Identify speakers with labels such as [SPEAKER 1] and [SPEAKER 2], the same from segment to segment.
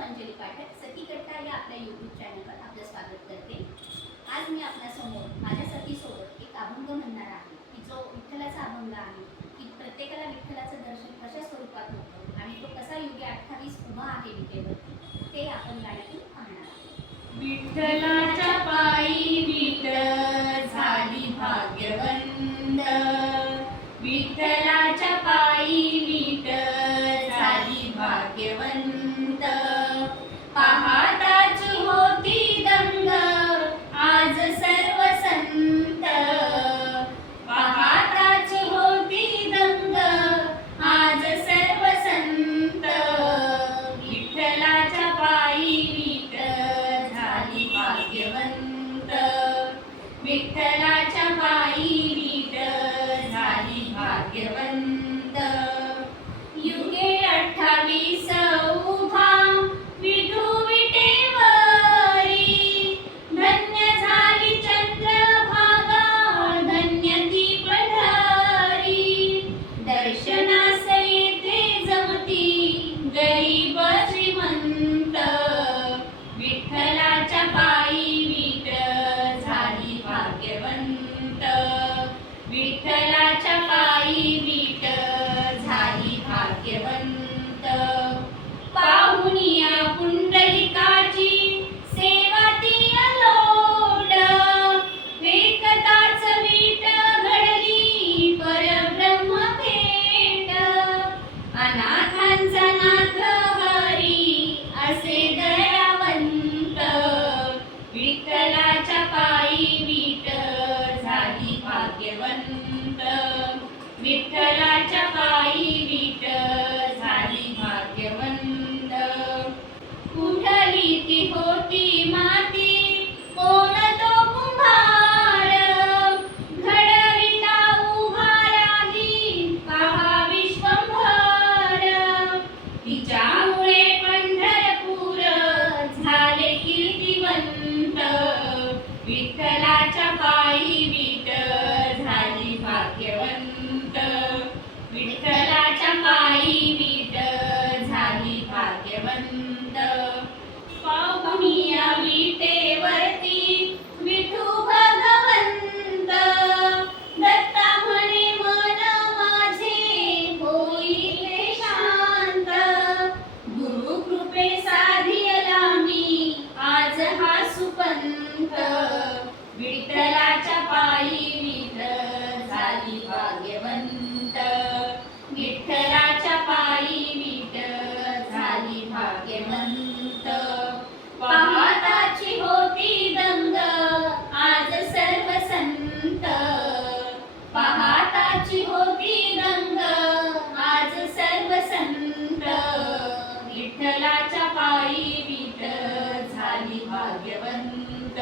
[SPEAKER 1] अंजली पाठक सखी कट्टा या आपल्या यूट्यूब चॅनलवर आपलं स्वागत करते. आज मी आपल्यासमोर माझ्या सखीसोबत एक अभंग म्हणणार आहे. की जो विठ्ठलाचा अभंग आहे की प्रत्येकाला विठ्ठलाचं दर्शन कशा स्वरूपात होतं आणि तो कसा युगे अठ्ठावीस उभा आहे विटेवरती ते आपण गाण्यातून पाहणार आहोत.
[SPEAKER 2] विठ्ठलाच्या पायी भाग्यवंत. विठ्ठलाच्या पायी विठ झाली भाग्यवंत. पायी विठ्ठलाच्या पायी विठ झाली भाग्यवंत कुठली ती होती माती? कोण तो कुंभार? घडविता उभा राही पहा विश्वंभर. तिच्यामुळे पंढरपूर झाले कीर्तिवंत. विठ्ठलाच्या पायी विठ्ठलाच्या पायी विठ झाली भाग्यवंत. विठ्ठलाच्या पायी विठ झाली भाग्यवंत. पाहताची होती दंग आज सर्व संत. पाहताची होती दंग आज सर्व संत. विठ्ठलाच्या पायी विठ झाली भाग्यवंत.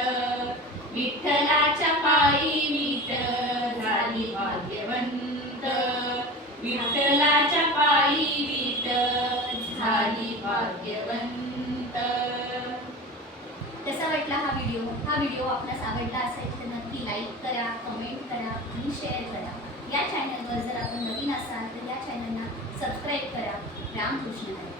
[SPEAKER 2] विठ्ठलाच्या पायी झाली भाग्यवंत. विठ्ठलाच्या पायी झाली भाग्यवंत.
[SPEAKER 1] कसा वाटला हा व्हिडिओ हा व्हिडिओ आपल्यास आवडला असेल तर नक्की लाईक करा कमेंट करा आणि शेअर करा. या चॅनलवर जर आपण नवीन असाल तर या चॅनलला सबस्क्राईब करा. रामकृष्ण हरी.